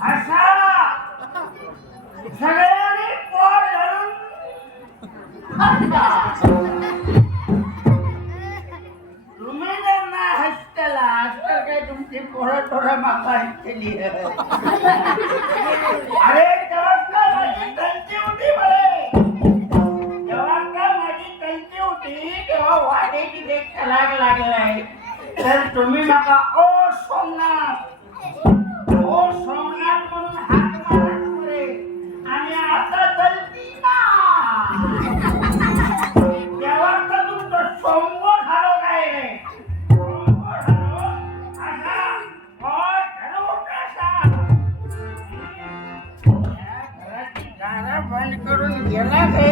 असा सगळ्यांनी पोट धरून पोरं थोडं मागा केली अरे तेव्हा का माझी तंती होती बरे जेव्हा का माझी तंती होती तेव्हा वाढेची देख लाग लागलाय तर तुम्ही माका ओ सोमनाथ ओ सोमनाथ म्हणून दारं बंद करून गेला रे.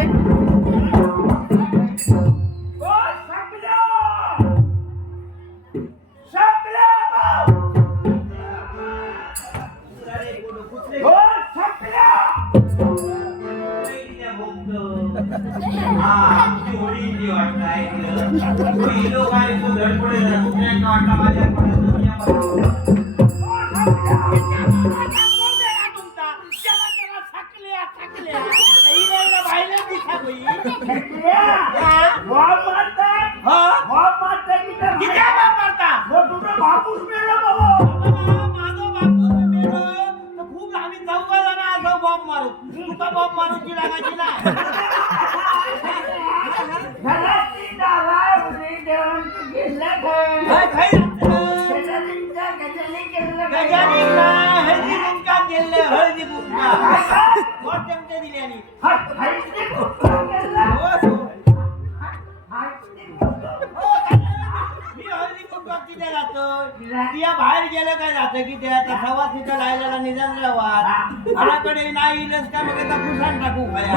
ओ सपल्या Gila! गेलं की ते आता तिथं राहिलेला निदान राहावा आणाकडे नाही इलच का मग आता टाकू? खाया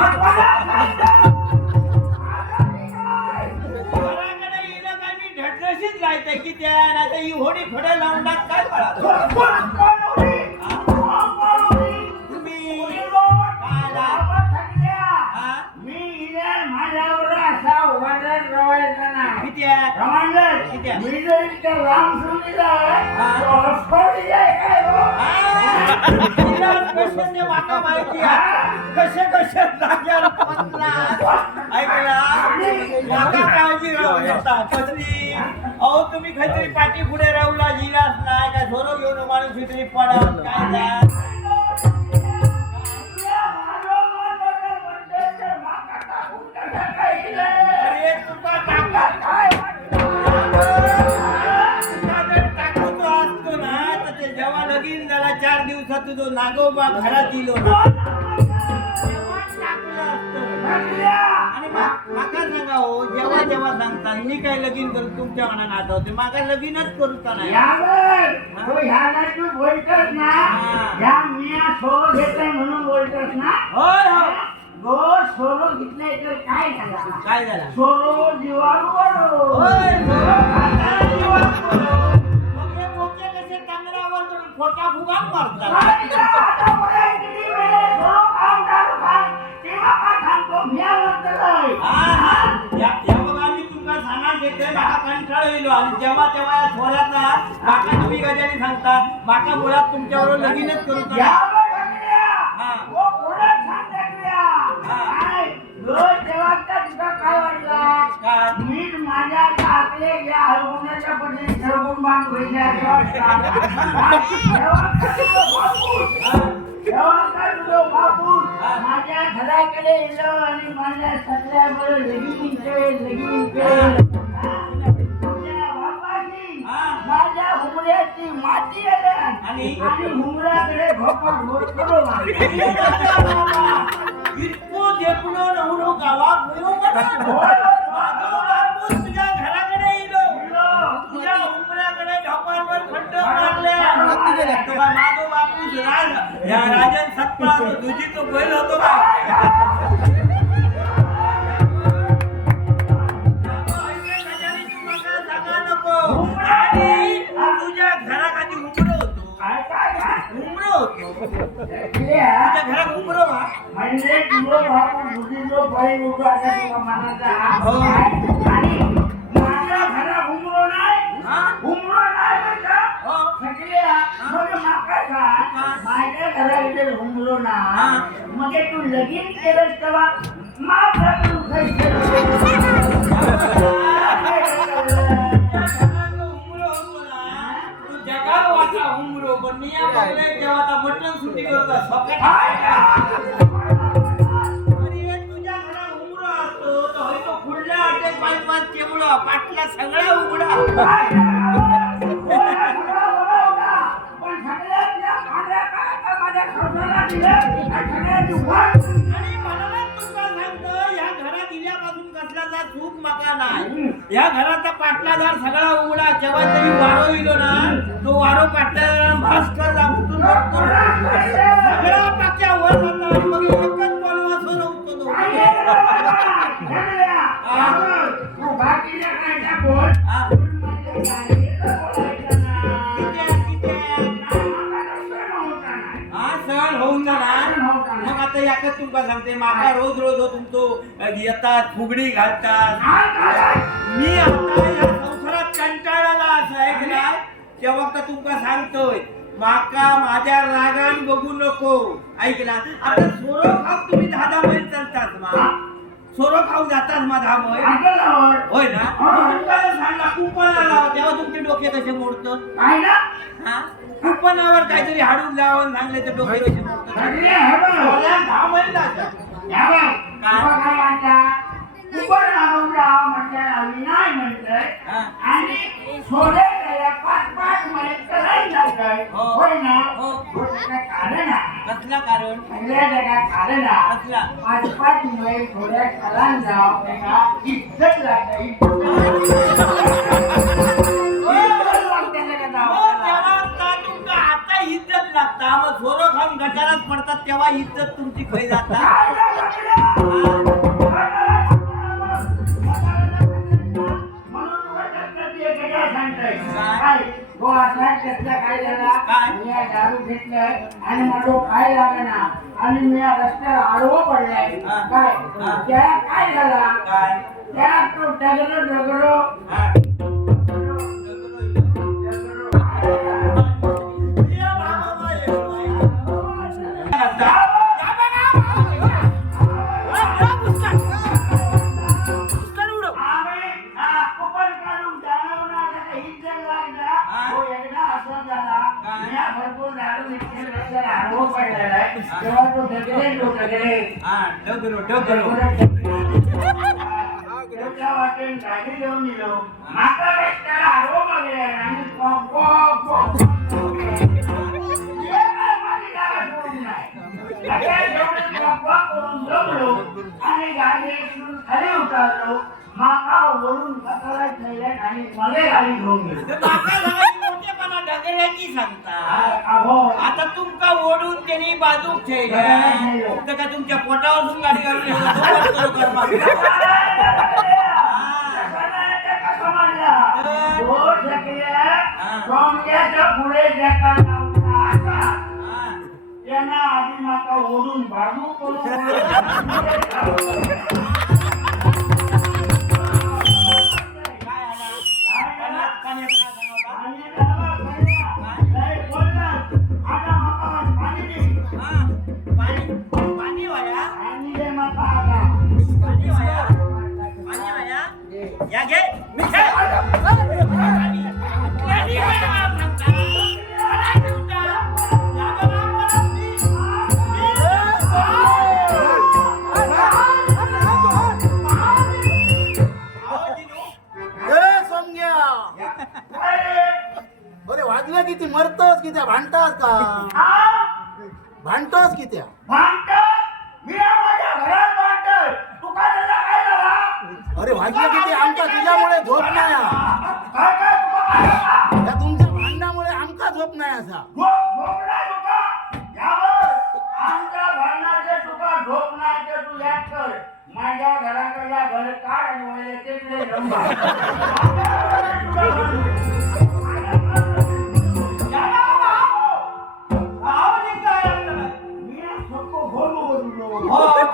इलं काय मी ढटढशीत राहते की त्या? नाही तर होडी खोडे लावून टाक काय पळा आहे? मी जर इतकं लांब सुनीला. तो हसपट जाय काय हो? आ, तिला कसे ते माका माहिती आहे. कसे कसे जाग्यावर पोचला ऐकला माका काळजी राहू येतात कसली अहो तुम्ही खरी पाठी पुढे राहूला जिलास नाही काय झोरो घेऊन माणूस इतरी पडा काय जो नागोबा घरात टाकलं असतं. आणि माका सांगा हो जेव्हा जेव्हा सांगता मी काय लगीन करू तुमच्या मनात आठवते माका लगीनच करूचा नाही? बोलतोस ना ह्या मिया सोलो घेतलाय म्हणून बोलतोस ना. होय हो. गो सोलो घेतलाय तर काय झाला? काय झाला? सोलो होय कंटाळ येलो आणि जेव्हा तेव्हा या थोराचा माका तुम्ही गजाने सांगता माका मुळात तुमच्यावर लगीनच करू ठरवून बांध तेव्हा काय तुझं बापूस माझ्या घराकडे येलो आणि माझ्या सगळ्यामुळे लगीन केले लगीन केले तुझ्या बापाची माझ्या हुमऱ्याची माती आल्या आणि? आणि हुमऱ्याकडे भोपा घोर करू इतको देखलो नवरो સુધી તો ભય નતો तुझ्या घराखाली उमरो होतो उमरो होतो तुझ्या घरात उमरो वा म्हणजे तुझं भाऊ मुलीचं भय उभं असं मनाचा माझ्या घरात जर घुमलो ना मग तू लगीन केलं तेव्हा माझा तू काही सगळा उघडा. नाही. या घराचा पाटलादार सगळा उघडा. जेव्हा तरी वारो इलो ना तो वारो पाटलादार भास्कर लागून सगळा पाक्या वर जातो मग याकच तुमका सांगते माका रोज रोज हो तुमचो येतात फुगडी घालतात? मी आता या संसारात कंटाळाला असं ऐकलाय तेव्हा तर तुमका सांगतोय माका माझ्या रागान बघू नको. ऐकला आता सोरो खाऊ तुम्ही दहा दहा मैल चालतात मा. सोरो खाऊ जातात मा दहा मैल. होय. ना? जर सांगला कुपन लावा तेव्हा तुमचे डोके कसे मोडतं? हा? कुपनावर काहीतरी हाडून लावून सांगले तर दहा महिने. हो. हो. हो, कारण. कसला कारण. कसला? पाच पाच महिने थोड्या जाव इज्जत आणि माझं काय लागना आणि मी या रस्त्याला आडवं पडलाय. काय. त्याला काय झाला? काय? त्याला तो डगरो डगरो आणि गाडी इकडून खाली उतरलो माका वरून कचरा ठेवल्यात आणि मध्ये गाडी घेऊन गेलो ते माका सगळी मोठेपणा डगऱ्याची सांगता अहो आता तुमका ओढून त्यांनी बाजूक ठेवल्या. तर का तुमच्या पोटावरून गाडी घालून. पुढे जगा लावला. हा. त्यांना आधी माका ओढून बाजू करून किती अरे वाजलं किती? आमका तुझ्यामुळे झोप नाही. या तुमच्या भांडणामुळे आमका झोप नाही असा. माझ्या घराकडला घर काढ आणि वळले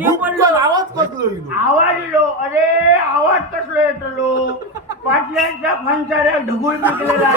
मी बोललो आवाज कसलो इलो आवाज इलो अरे आवाज कसलो येतलो? पाटल्याच्या फणसाऱ्या ढगूळ पिकलेला